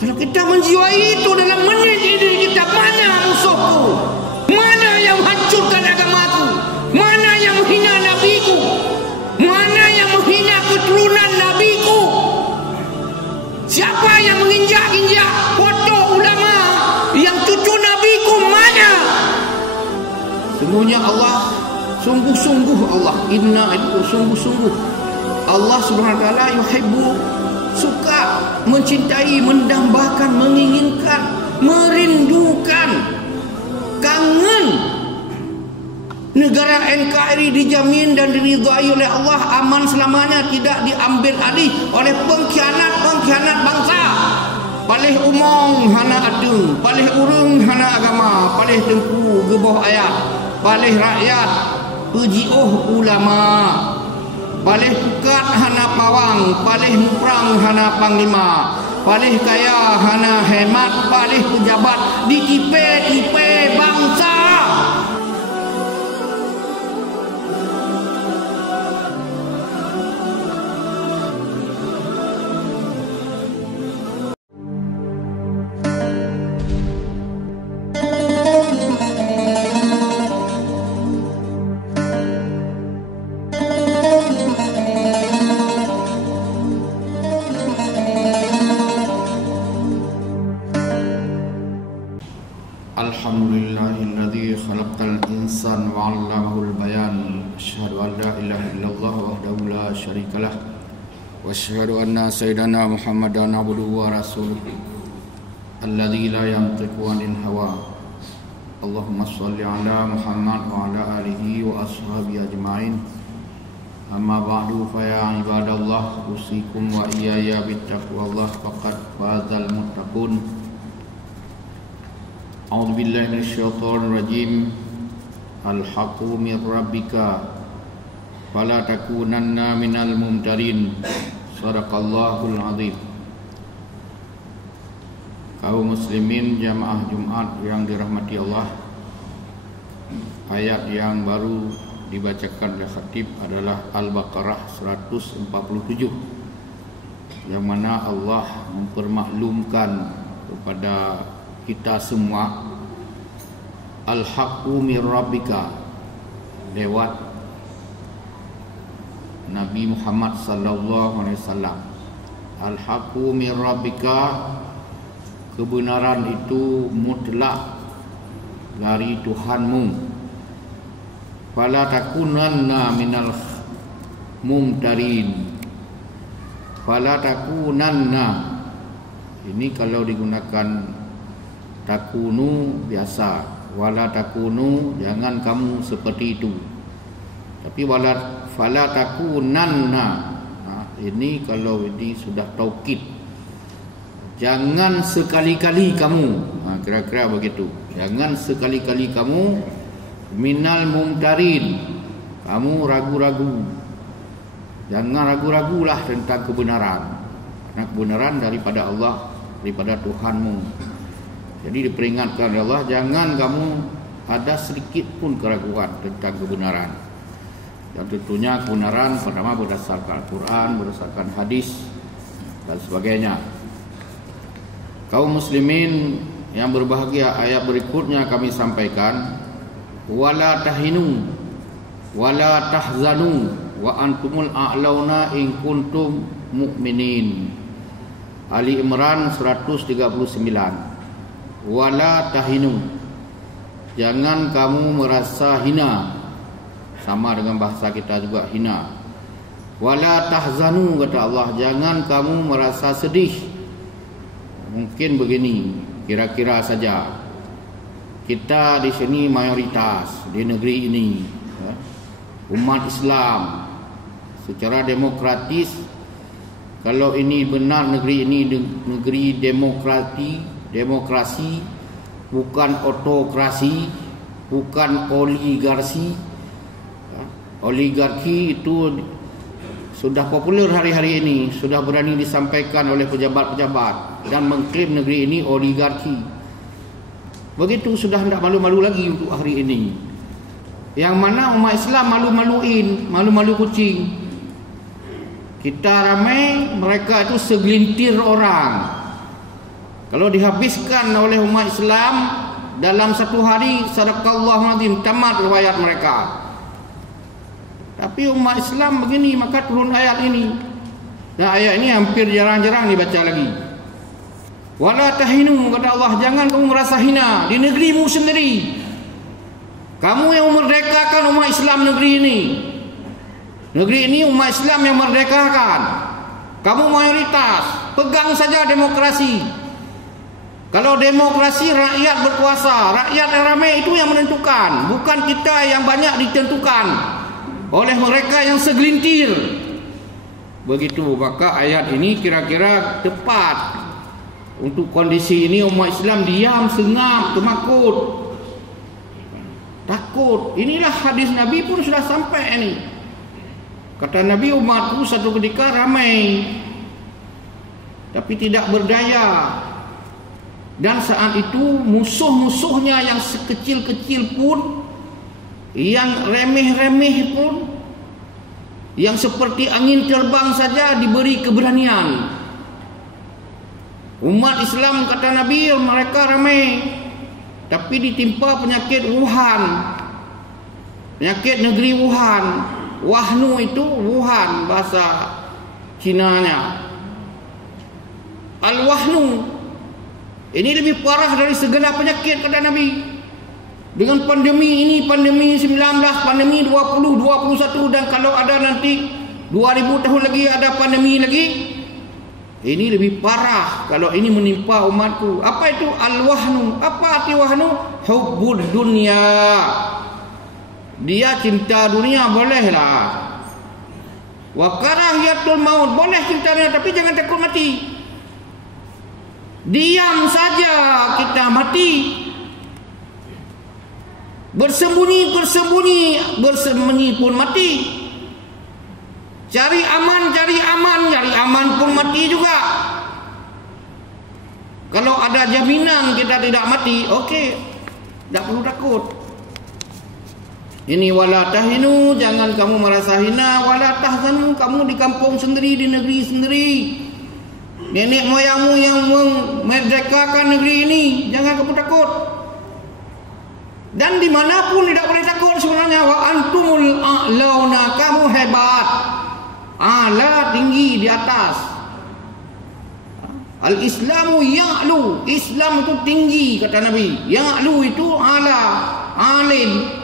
Kalau kita menjiwai itu dalam menit ini, kita mana musuhku, mana yang hancurkan agamaku, mana yang menghina nabiku, mana yang menghina keturunan nabiku, siapa yang menginjak-injak foto ulama yang cucu nabiku, mana? Sungguhnya Allah, sungguh-sungguh Allah, inna itu sungguh-sungguh Allah Subhanahu wa taala yuhibbu, suka, mencintai, mendambakan, menginginkan, merindukan, kangen negara NKRI dijamin dan diridhai oleh Allah aman selamanya, tidak diambil alih oleh pengkhianat-pengkhianat bangsa. Palih umong hana adeng, palih urung hana agama, palih tengku geboh ayat, palih rakyat pejiuh ulama, palih pukat hana pawang, palih muprang hana panglima, palih kaya hana hemat, palih pejabat ditipe-tipe bangsa. Alhamdulillahilladzi khalaqal insana wa 'allamahul bayan. Asyhadu an la ilaha illallah wahdahu la syarikalah wa asyhadu anna sayyidana Muhammadan abduhu wa rasuluh alladzi la yantiqu 'anil hawa. Allahumma shalli 'ala Muhammad wa 'ala alihi wa ashabihi ajma'in. Amma ba'du, fa ya ibadallah, usikum wa iyaya bittaqwallah faqad fazal muttaqun. A'udzu billahi minasyaitonir rajim. Al-haqqu mir rabbika fala takunanna minal mumtarin. Shadaqallahul azim. Kaum muslimin jamaah Jumat yang dirahmati Allah, ayat yang baru dibacakan oleh khatib adalah Al-Baqarah 147, yang mana Allah mempermaklumkan kepada kita semua al-haqqu mir rabbika lewat Nabi Muhammad sallallahu alaihi wasallam. Al-haqqu mir rabbika, kebenaran itu mutlak dari Tuhanmu. Fala takunanna minal mumtarin. Fala takunanna, ini kalau digunakan takunu biasa, wala takunu jangan kamu seperti itu. Tapi wala fala takunanna, ini kalau ini sudah taukid, jangan sekali-kali kamu, kira-kira begitu. Jangan sekali-kali kamu minal mumtarin, kamu ragu-ragu. Jangan ragu-ragulah tentang kebenaran, karena kebenaran daripada Allah, daripada Tuhanmu. Jadi diperingatkan oleh Allah, jangan kamu ada sedikit pun keraguan tentang kebenaran. Dan tentunya kebenaran pertama berdasarkan Al-Quran, berdasarkan hadis dan sebagainya. Kaum muslimin yang berbahagia, ayat berikutnya kami sampaikan, wala tahinu wala tahzanu wa antumul a'launa in kuntum mu'minin. Ali Imran 139. Wala tahinu, jangan kamu merasa hina, sama dengan bahasa kita juga hina. Wala tahzanu, kata Allah, jangan kamu merasa sedih. Mungkin begini, kira-kira saja, kita di sini mayoritas di negeri ini, umat Islam secara demokratis. Kalau ini benar negeri ini negeri demokrasi, bukan autokrasi, bukan oligarki. Oligarki itu sudah populer hari-hari ini, sudah berani disampaikan oleh pejabat-pejabat dan mengklaim negeri ini oligarki. Begitu sudah tidak malu-malu lagi untuk hari ini. Yang mana umat Islam malu-maluin, malu-malu kucing. Kita ramai, mereka itu segelintir orang. Kalau dihabiskan oleh umat Islam dalam satu hari, sadaqallahu azim, tamat riwayat mereka. Tapi umat Islam begini, maka turun ayat ini. Dan ayat ini hampir jarang-jarang dibaca lagi. Wala tahinu, kata Allah, jangan kamu merasa hina di negerimu sendiri. Kamu yang memerdekakan umat Islam negeri ini. Negeri ini umat Islam yang merdekakan. Kamu mayoritas, pegang saja demokrasi. Kalau demokrasi, rakyat berkuasa, rakyat yang ramai itu yang menentukan, bukan kita yang banyak ditentukan oleh mereka yang segelintir. Begitu, maka ayat ini kira-kira tepat untuk kondisi ini. Umat Islam diam, sengap, kemakut, takut. Inilah hadis Nabi pun sudah sampai ini. Kata Nabi, umatku satu ketika ramai tapi tidak berdaya. Dan saat itu musuh-musuhnya yang sekecil-kecil pun, yang remeh-remeh pun, yang seperti angin terbang saja diberi keberanian. Umat Islam, kata Nabi, mereka ramai tapi ditimpa penyakit Wuhan, penyakit negeri Wuhan. Wahnu itu Wuhan bahasa Cinanya. Al-Wahnu ini lebih parah dari segenap penyakit, kata Nabi. Dengan pandemi ini, pandemi 19, pandemi 20, 21, dan kalau ada nanti 2000 tahun lagi ada pandemi lagi, ini lebih parah kalau ini menimpa umatku. Apa itu al-wahnu? Apa arti wahnu? Hubbud dunya. Dia cinta dunia, bolehlah. Wa karahiyatul maut, boleh cintanya, tapi jangan takut mati. Diam saja kita mati. Bersembunyi pun mati. Cari aman pun mati juga. Kalau ada jaminan kita tidak mati, okey, tak perlu takut. Ini wala tahinu, jangan kamu merasa hina. Wala tahzanu, kamu di kampung sendiri, di negeri sendiri. Nenek moyangmu yang memerdekakan negeri ini, jangan kamu takut. Dan dimanapun tidak boleh takut sebenarnya. Wa antumul a'launa, kamu hebat. A'la, tinggi, di atas. Al-Islamu ya'lu, Islam itu tinggi, kata Nabi. Ya'lu itu a'la, alim.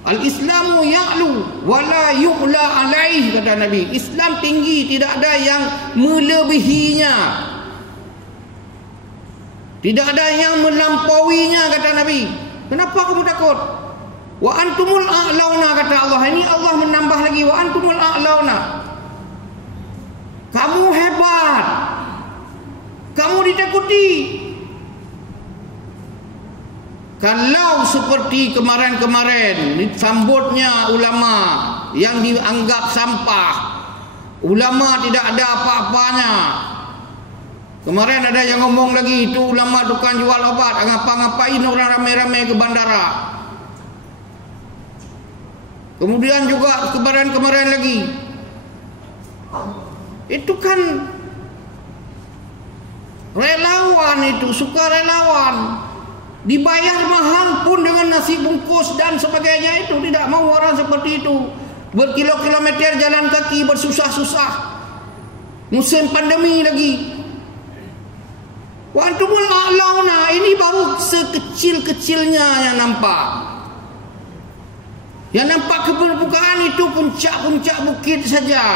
Al-Islamu ya'lu wala yu'la alaih, kata Nabi. Islam tinggi, tidak ada yang melebihinya, tidak ada yang melampauinya, kata Nabi. Kenapa kamu takut? Wa antumul a'launa, kata Allah. Ini Allah menambah lagi, wa antumul a'launa. Kamu hebat, kamu ditakuti. Kalau seperti kemarin-kemarin disambutnya ulama yang dianggap sampah, ulama tidak ada apa-apanya. Kemarin ada yang ngomong lagi, itu ulama tukang jual obat, ngapa-ngapain orang ramai-ramai ke bandara. Kemudian juga kemarin lagi, itu kan relawan, itu sukarelawan, dibayar mahal pun dengan nasi bungkus dan sebagainya. Itu tidak mau orang seperti itu berkilo-kilometer jalan kaki, bersusah-susah, musim pandemi lagi. Wa antumul a'launa, ini baru sekecil-kecilnya yang nampak. Yang nampak ke permukaan itu puncak-puncak bukit saja.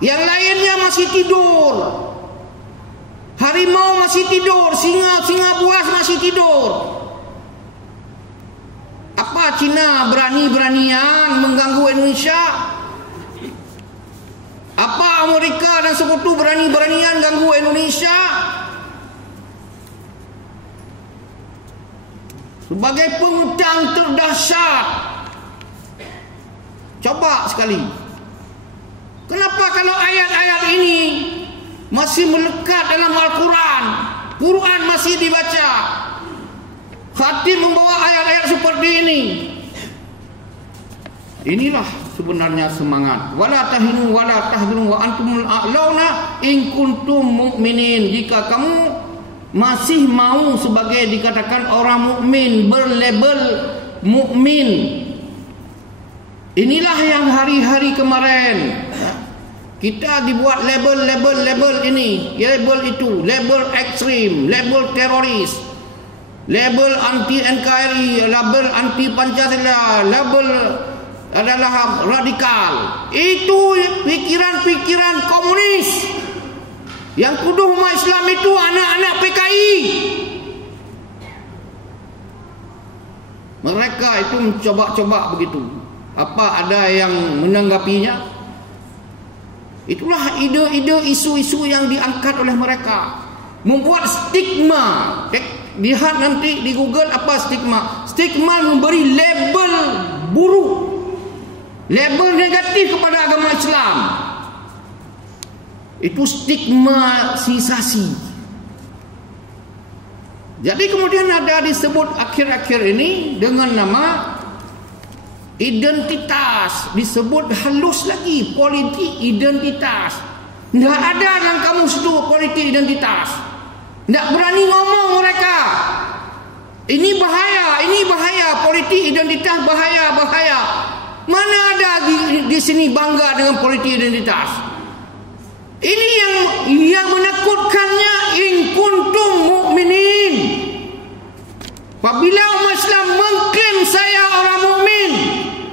Yang lainnya masih tidur. Harimau masih tidur, singa buas masih tidur. Apa Cina berani-beranian mengganggu Indonesia? Apa Amerika dan sekutu berani-beranian ganggu Indonesia? Sebagai pengutang terdahsyat, coba sekali. Kenapa kalau ayat-ayat ini masih melekat dalam Al-Quran, Quran masih dibaca, khatib membawa ayat-ayat seperti ini? Inilah sebenarnya semangat. Wala tahinu wala tahzanu wa antumul a'launa in kuntum mu'minin. Jika kamu masih mau sebagai dikatakan orang mukmin, berlabel mukmin. Inilah yang hari-hari kemarin kita dibuat label ini, label itu, label ekstrim, label teroris, label anti NKRI, label anti Pancasila, label adalah radikal. Itu pikiran-pikiran komunis. Yang tuduh umat Islam itu anak-anak PKI. Mereka itu mencoba-coba begitu. Apa ada yang menanggapinya? Itulah ide-ide, isu-isu yang diangkat oleh mereka. Membuat stigma. Lihat nanti di Google apa stigma. Stigma memberi label buruk, label negatif kepada agama Islam. Itu stigmatisasi. Jadi kemudian ada disebut akhir-akhir ini dengan nama identitas. Disebut halus lagi, politik identitas. Tidak ada dalam kamus itu politik identitas. Tidak berani ngomong mereka. Ini bahaya, politik identitas bahaya. Mana ada di sini bangga dengan politik identitas? Ini yang menakutkannya, in kuntum mu'minin. Apabila umat Islam mengklaim saya orang mukmin,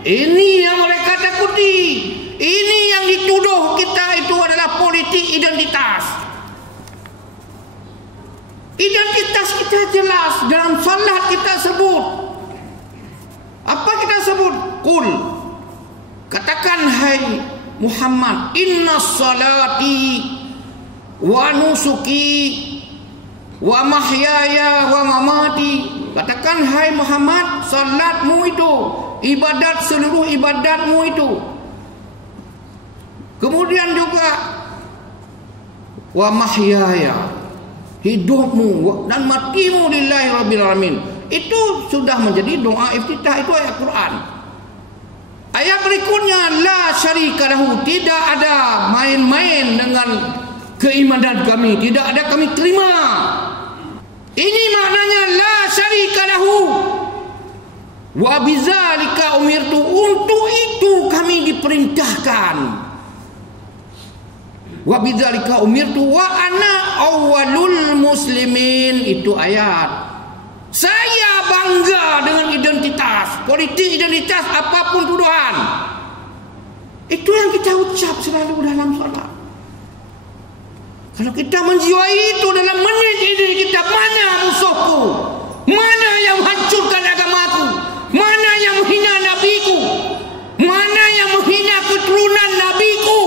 ini yang mereka takuti. Ini yang dituduh kita itu adalah politik identitas. Identitas kita jelas dalam salat kita sebut. Apa kita sebut? Qul. Katakan hai Muhammad, inna salati wa nusuki wa mahyaya wa mamati. Katakan hai Muhammad, salatmu itu, ibadat, seluruh ibadatmu itu, kemudian juga wa mahyaya, hidupmu dan matimu lillahi rabbil alamin. Itu sudah menjadi doa iftitah, itu ayat Quran. Ayat berikutnya, la syarika lahu, tidak ada main-main dengan keimanan kami, tidak ada kami terima. Ini maknanya la syarika lahu. Wa bidzalika umirtu, untuk itu kami diperintahkan. Wa bidzalika umirtu wa ana awwalul muslimin, itu ayat. Saya bangga dengan identitas, politik identitas, apapun tuduhan. Itu yang kita ucap selalu dalam salat. Kalau kita menjiwai itu dalam menit ini, kita mana musuhku? Mana yang hancurkan agamaku? Mana yang menghina nabiku? Mana yang menghina keturunan nabiku?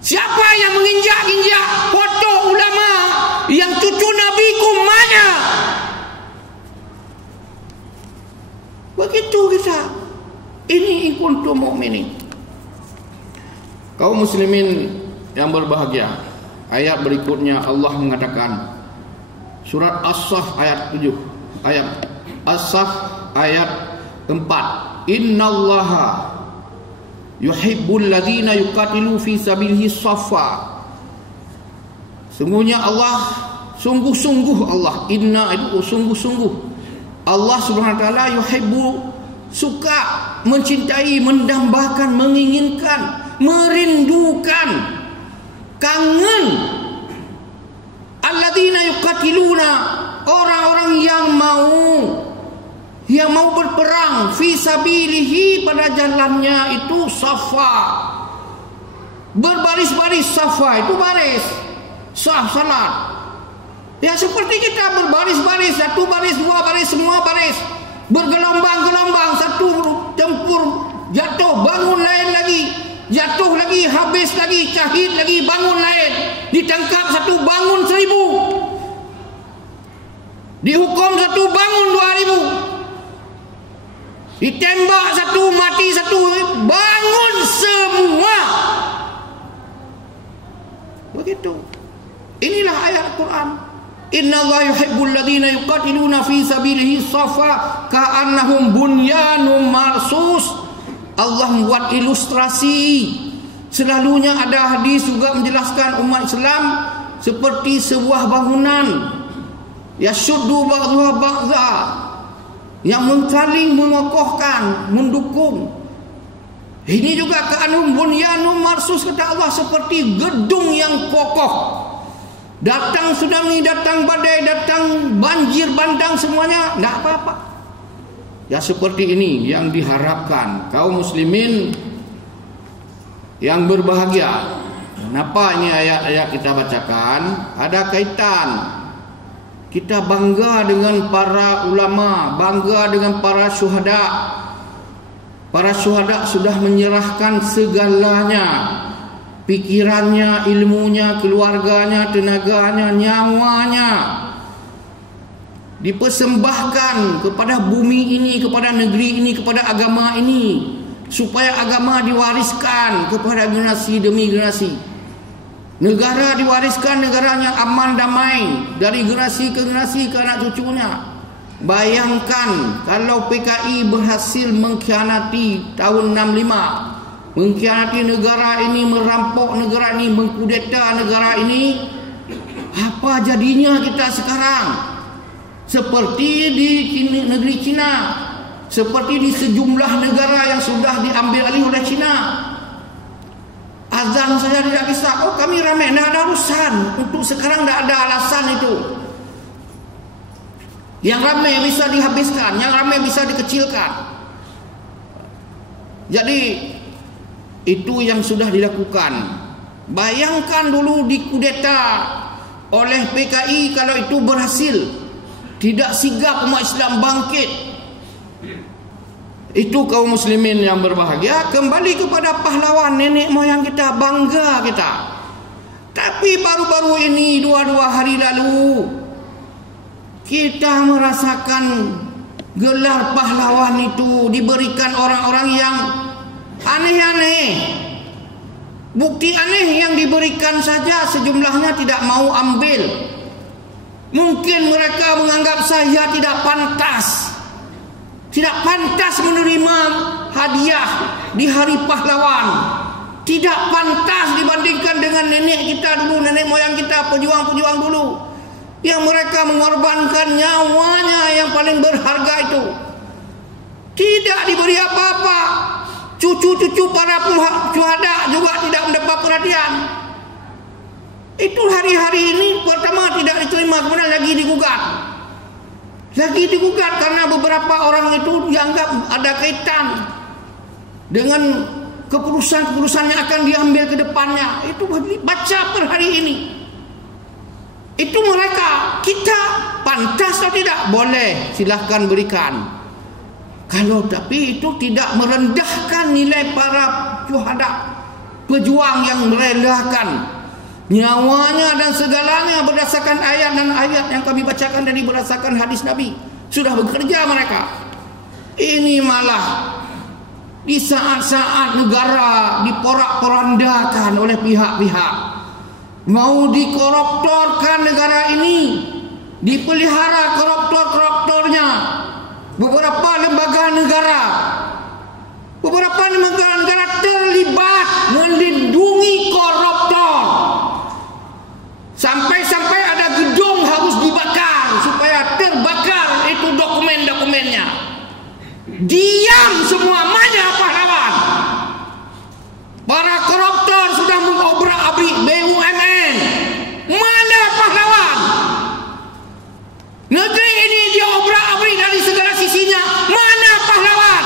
Siapa yang menginjak-injak foto ulama yang cucu nabiku, mana? Begitu kita. Ini in kuntum mu'minin. Kaum muslimin yang berbahagia, ayat berikutnya Allah mengatakan, surat As-Saff ayat 7, ayat As-Saff ayat 4, innallaha yuhibbul ladzina yuqatilu fi sabilihi saffa. Sungguhnya Allah, sungguh-sungguh Allah, inna itu sungguh-sungguh. Allah Subhanahu wa taala yuhibbu, suka, mencintai, mendambakan, menginginkan, merindukan, kangen alladzina yuqatiluna, orang-orang yang mau berperang fi sabilihi, pada jalannya itu safa, berbaris-baris. Safa itu baris, saf salat. Ya seperti kita berbaris-baris, satu baris, dua baris, semua baris, bergelombang-gelombang, satu tempur, jatuh, bangun lain lagi, jatuh lagi, habis lagi, syahid lagi, bangun lain, ditangkap satu, bangun 1000, dihukum satu, bangun 2000, ditembak satu, mati satu, bangun semua. Begitu. Inilah ayat Quran. Innallaha yuhibbul ladzina yuqatiluna fi sabilihi saffa ka'annahum bunyanun marsus. Allah membuat ilustrasi. Selalunya ada hadis juga menjelaskan umat Islam seperti sebuah bangunan yashuddu ba'dhuha ba'dha, yang saling mengokohkan, mendukung. Ini juga keanum bunyanum marsus, kata Allah, seperti gedung yang kokoh. Datang tsunami, datang badai, datang banjir bandang, semuanya tidak apa-apa. Ya, seperti ini yang diharapkan kaum muslimin yang berbahagia. Kenapa ini ayat-ayat kita bacakan? Ada kaitan. Kita bangga dengan para ulama, bangga dengan para syuhada. Para syuhada sudah menyerahkan segalanya, pikirannya, ilmunya, keluarganya, tenaganya, nyawanya, dipersembahkan kepada bumi ini, kepada negeri ini, kepada agama ini, supaya agama diwariskan kepada generasi demi generasi. Negara diwariskan, negaranya aman damai dari generasi ke generasi ke anak cucunya. Bayangkan kalau PKI berhasil mengkhianati tahun 65, mengkhianati negara ini, merampok negara ini, mengkudeta negara ini, apa jadinya kita sekarang? Seperti di negeri Cina, seperti di sejumlah negara yang sudah diambil alih oleh Cina. Azan saja tidak bisa. Oh, kami ramai, tidak ada urusan. Untuk sekarang tidak ada alasan itu. Yang ramai bisa dihabiskan, yang ramai bisa dikecilkan. Jadi itu yang sudah dilakukan. Bayangkan dulu dikudeta oleh PKI, kalau itu berhasil, tidak sigap umat Islam bangkit. Itu kaum muslimin yang berbahagia, kembali kepada pahlawan nenek moyang kita, bangga kita. Tapi baru-baru ini, 2 hari lalu, kita merasakan gelar pahlawan itu diberikan orang-orang yang aneh-aneh. Bukti aneh yang diberikan saja sejumlahnya tidak mau ambil. Mungkin mereka menganggap saya tidak pantas, tidak pantas menerima hadiah di hari pahlawan, tidak pantas dibandingkan dengan nenek kita dulu, nenek moyang kita, pejuang-pejuang dulu, yang mereka mengorbankan nyawanya yang paling berharga itu. Tidak diberi apa-apa. Cucu-cucu para syuhada juga tidak mendapat perhatian. Itu hari-hari ini pertama tidak diterima, kemudian lagi digugat. Lagi digugat karena beberapa orang itu dianggap ada kaitan dengan keputusan-keputusan yang akan diambil ke depannya. Itu baca per hari ini. Itu mereka. Kita pantas atau tidak? Boleh, silahkan berikan. Kalau tapi itu tidak merendahkan nilai para syuhada, pejuang yang merendahkan nyawanya dan segalanya berdasarkan ayat dan ayat yang kami bacakan dari berdasarkan hadis Nabi. Sudah bekerja mereka. Ini malah di saat-saat negara diporak-porandakan oleh pihak-pihak, mau dikoruptorkan negara ini, dipelihara koruptor-koruptornya. Beberapa lembaga negara, beberapa lembaga negara terlibat melindungi koruptor. Sampai-sampai ada gedung harus dibakar supaya terbakar itu dokumen-dokumennya. Diam semua, mana pahlawan? Para koruptor sudah mengobrak-abrik BUMN. Mana pahlawan? Negeri ini diobrak-abrik dari segala sisinya. Mana pahlawan?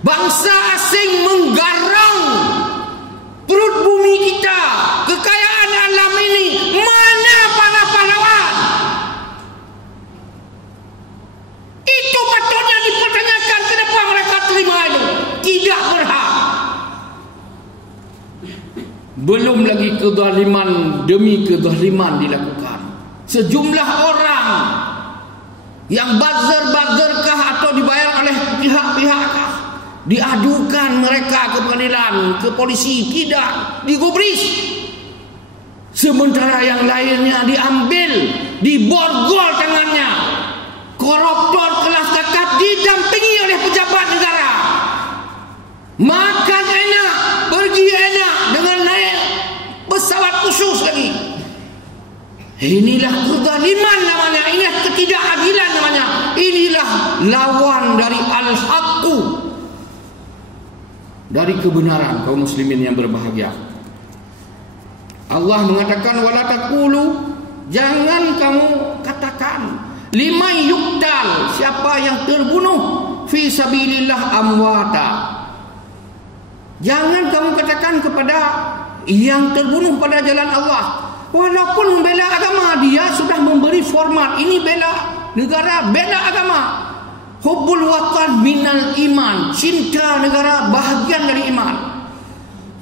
Bangsa asing menggarang perut bumi kita, kekayaan alam ini. Mana para pahlawan? Itu patutnya dipertanyakan, kenapa mereka terima itu? Tidak berhak. Belum lagi kezaliman demi kezaliman dilakukan. Sejumlah orang yang buzzer-buzzerkah atau dibayar oleh pihak-pihakkah, diadukan mereka ke pengadilan, ke polisi, tidak digubris. Sementara yang lainnya diambil, diborgol tangannya. Koruptor kelas kakap didampingi oleh pejabat negara. makan enak, pergi enak dengan naik pesawat khusus lagi. Inilah kezaliman namanya, inilah ketidakadilan namanya, inilah lawan dari al-haqqu, dari kebenaran. Kaum muslimin yang berbahagia, Allah mengatakan wala taqulu, jangan kamu katakan liman yuqtal, siapa yang terbunuh fi sabilillah amwata. Jangan kamu katakan kepada yang terbunuh pada jalan Allah, walaupun membela agama, dia sudah memberi format, ini bela negara, bela agama. Hubbul watan minal iman, cinta negara bahagian dari iman.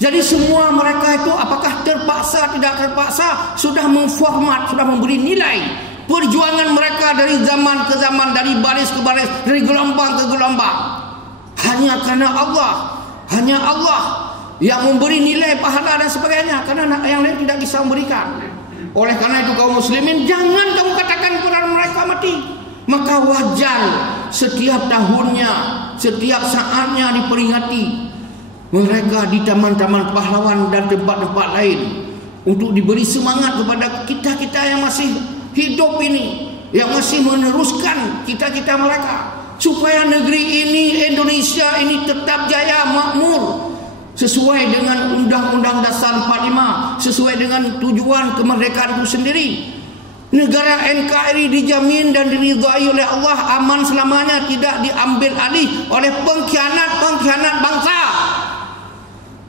Jadi semua mereka itu apakah terpaksa tidak terpaksa sudah memformat, sudah memberi nilai perjuangan mereka dari zaman ke zaman, dari baris ke baris, dari gelombang ke gelombang. Hanya karena Allah, hanya Allah yang memberi nilai pahala dan sebagainya, karena yang lain tidak bisa memberikan. Oleh karena itu kaum muslimin, jangan kamu katakan kepada mereka mati. Maka wajar setiap tahunnya, setiap saatnya diperingati mereka di taman-taman pahlawan dan tempat-tempat lain, untuk diberi semangat kepada kita-kita yang masih hidup ini, yang masih meneruskan cita-cita mereka, supaya negeri ini, Indonesia ini tetap jaya makmur sesuai dengan Undang-Undang Dasar 45, sesuai dengan tujuan kemerdekaan itu sendiri. Negara NKRI dijamin dan diridhai oleh Allah aman selamanya, tidak diambil alih oleh pengkhianat-pengkhianat bangsa,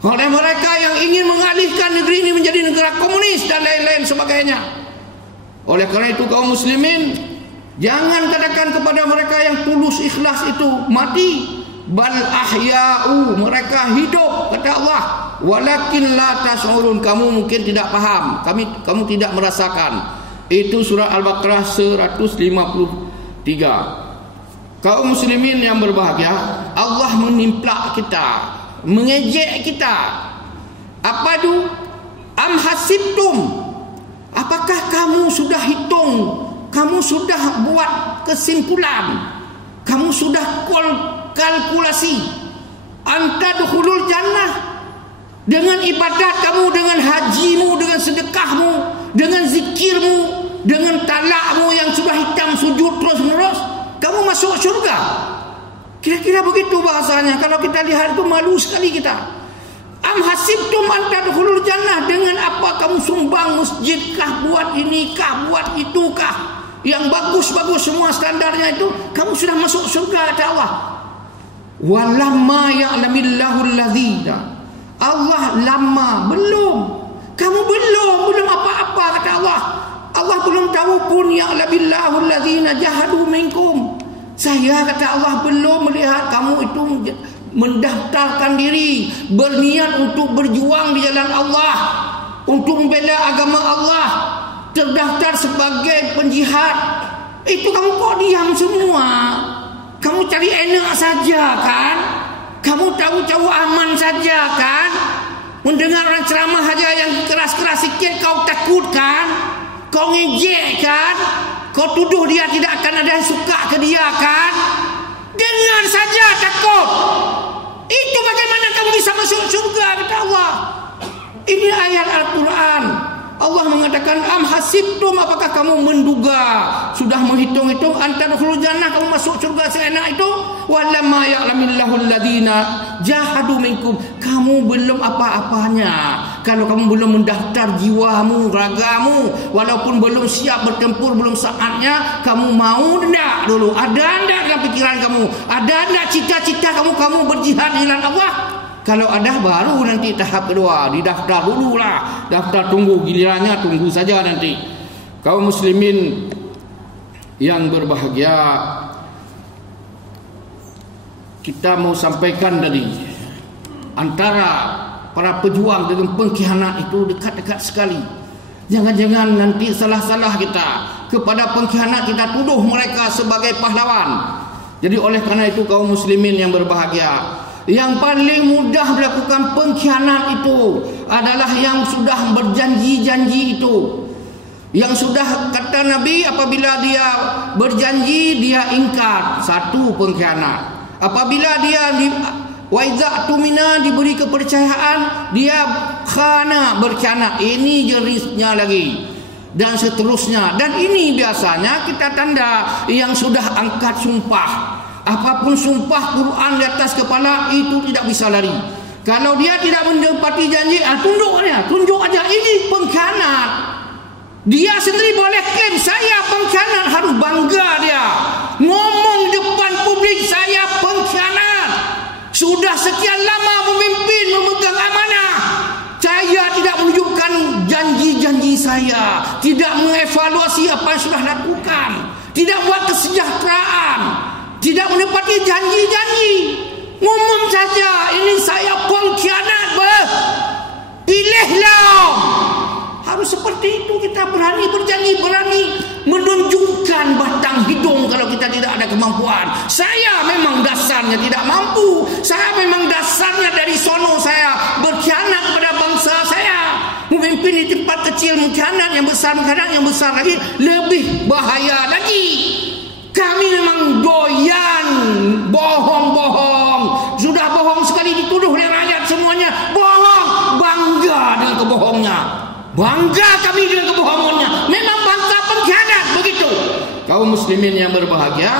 oleh mereka yang ingin mengalihkan negeri ini menjadi negara komunis dan lain-lain sebagainya. Oleh karena itu kaum muslimin, jangan katakan kepada mereka yang tulus ikhlas itu mati. Bal ahya'u, mereka hidup, kata Allah. Walakin la tash'urun, kamu mungkin tidak paham, kamu tidak merasakan. Itu surah Al-Baqarah 153. Kaum muslimin yang berbahagia, Allah menimplak kita, mengejek kita. Apa itu? Am hasibtum, apakah kamu sudah hitung, kamu sudah buat kesimpulan, kamu sudah kalkulasi antadkhulul jannah, dengan ibadat kamu, dengan hajimu, dengan sedekahmu, dengan zikirmu, dengan talakmu yang sudah hitam sujud terus menerus, kamu masuk surga? Kira-kira begitu bahasanya. Kalau kita lihat itu malu sekali kita. Am hasibtum an tadkhulul jannah, dengan apa kamu sumbang masjid kah, buat ini kah, buat itu kah, yang bagus-bagus semua standarnya itu, kamu sudah masuk surga, kata Allah. Walamma ya'lamillahu alladzina, Allah lama, belum, kamu belum apa-apa, kata Allah. Allah belum tahu pun ya'lamillahu alladzina jahadu minkum. Saya, kata Allah, belum melihat kamu itu mendaftarkan diri, berniat untuk berjuang di jalan Allah, untuk membela agama Allah, terdaftar sebagai penjihad. Itu kamu kok diam semua? Kamu cari enak saja kan? Kamu tahu-tahu aman saja kan? Mendengar orang ceramah saja yang keras-keras sikit kau takut kan? Kau ngejek kan? Kau tuduh dia tidak akan ada yang suka ke dia kan? Dengar saja takut. Itu bagaimana kamu bisa masuk surga, kata Allah. Ini ayat Al-Quran. Allah mengatakan am hasibtum, apakah kamu menduga, sudah menghitung-hitung antadkhulul jannah, kamu masuk surga seenak itu? Walamma ya'lamillahu alladzina jahadu minkum, kamu belum apa-apanya. Kalau kamu belum mendaftar jiwamu, ragamu, walaupun belum siap bertempur, belum saatnya, kamu mau enggak dulu? Ada enggak dalam pikiran kamu? Ada enggak cita-cita kamu berjihad di jalan Allah? Kalau ada, baru nanti tahap kedua, didaftar dululah. Daftar tunggu, gilirannya tunggu saja nanti. Kaum muslimin yang berbahagia, kita mau sampaikan tadi, antara para pejuang dengan pengkhianat itu dekat-dekat sekali. Jangan-jangan nanti salah-salah kita kepada pengkhianat, kita tuduh mereka sebagai pahlawan. Jadi oleh karena itu kaum muslimin yang berbahagia, yang paling mudah melakukan pengkhianat itu adalah yang sudah berjanji-janji itu. Yang sudah, kata Nabi, apabila dia berjanji dia ingkar, satu pengkhianat. Apabila dia Wa idza tumina, diberi kepercayaan, dia khana, berkhianat. Ini jenisnya lagi. Dan seterusnya. Dan ini biasanya kita tanda yang sudah angkat sumpah. Apapun sumpah Quran di atas kepala, itu tidak bisa lari. Kalau dia tidak menepati janji, tunjuk aja. Ini pengkhianat. Dia sendiri boleh klaim, saya pengkhianat, harus bangga dia. Ngomong depan publik, saya pengkhianat. Sudah sekian lama memimpin, memegang amanah. Saya tidak menunjukkan janji-janji saya, tidak mengevaluasi apa yang sudah lakukan, tidak buat kesejahteraan, tidak menepati janji-janji. Ngomong saja, ini saya pengkhianat. Pilihlah. Harus seperti itu, kita berani berjanji, berani menunjukkan batang hidung kalau kita tidak ada kemampuan. Saya memang dasarnya tidak mampu. Saya memang dasarnya dari sono saya berkhianat pada bangsa saya. Memimpin di tempat kecil mengkhianat, yang besar mengkhianat, yang besar lagi lebih bahaya lagi. Kami memang doyan bohong-bohong. Sudah bohong sekali dituduh oleh rakyat semuanya bohong. Bangga dengan kebohongnya. Bangga kami dengan kebohongannya. Memang bangsa pengkhianat, begitu. Kaum muslimin yang berbahagia,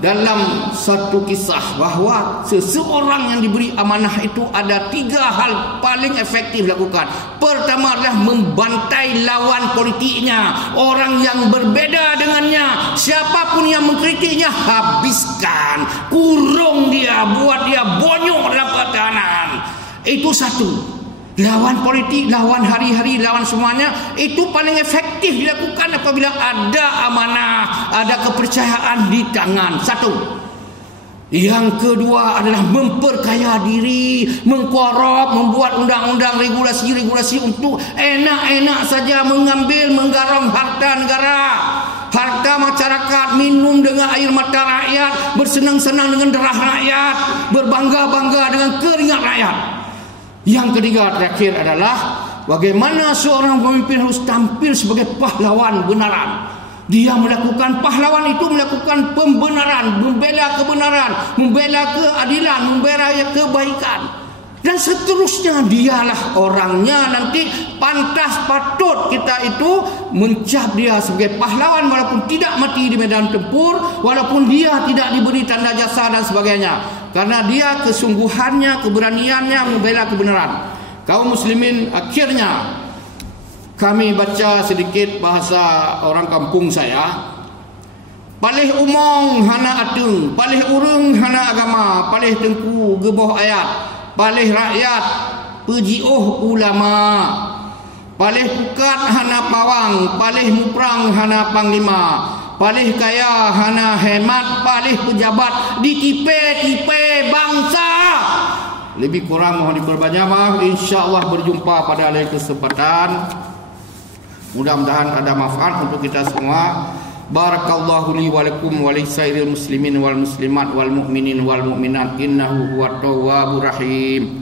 dalam satu kisah bahawa seseorang yang diberi amanah itu ada 3 hal paling efektif lakukan. Pertama adalah membantai lawan politiknya, orang yang berbeda dengannya. Siapapun yang mengkritiknya, habiskan, kurung dia, buat dia bonyok dalam pertahanan. Itu satu. Lawan politik, lawan hari-hari, lawan semuanya, itu paling efektif dilakukan apabila ada amanah, ada kepercayaan di tangan. Satu. Yang kedua adalah memperkaya diri, mengkorup, membuat undang-undang, regulasi-regulasi untuk enak-enak saja mengambil, menggarong harta negara, harta masyarakat, minum dengan air mata rakyat, bersenang-senang dengan darah rakyat, berbangga-bangga dengan keringat rakyat. Yang ketiga terakhir adalah bagaimana seorang pemimpin harus tampil sebagai pahlawan benaran. Dia melakukan, pahlawan itu melakukan pembenaran, membela kebenaran, membela keadilan, membela kebaikan. Dan seterusnya, dialah orangnya nanti pantas patut kita itu mencap dia sebagai pahlawan walaupun tidak mati di medan tempur, walaupun dia tidak diberi tanda jasa dan sebagainya. Karena dia kesungguhannya, keberaniannya membela kebenaran. Kaum muslimin, akhirnya kami baca sedikit bahasa orang kampung saya. Palih umong hana atung, palih urung hana agama, palih tengku geboh ayat, palih rakyat pejiuh ulama, palih pukat hana pawang, palih muprang hana panglima, palih kaya hana hemat, palih pejabat ditipe-tipe bangsa. Lebih kurang mohon diperbanyak maaf. InsyaAllah berjumpa pada lain kesempatan. Mudah-mudahan ada manfaat untuk kita semua. Barakallahu li wa lakum wa li sairil muslimin wal muslimat wal mu'minin wal mu'minat innahu huwat tawwabur rahim.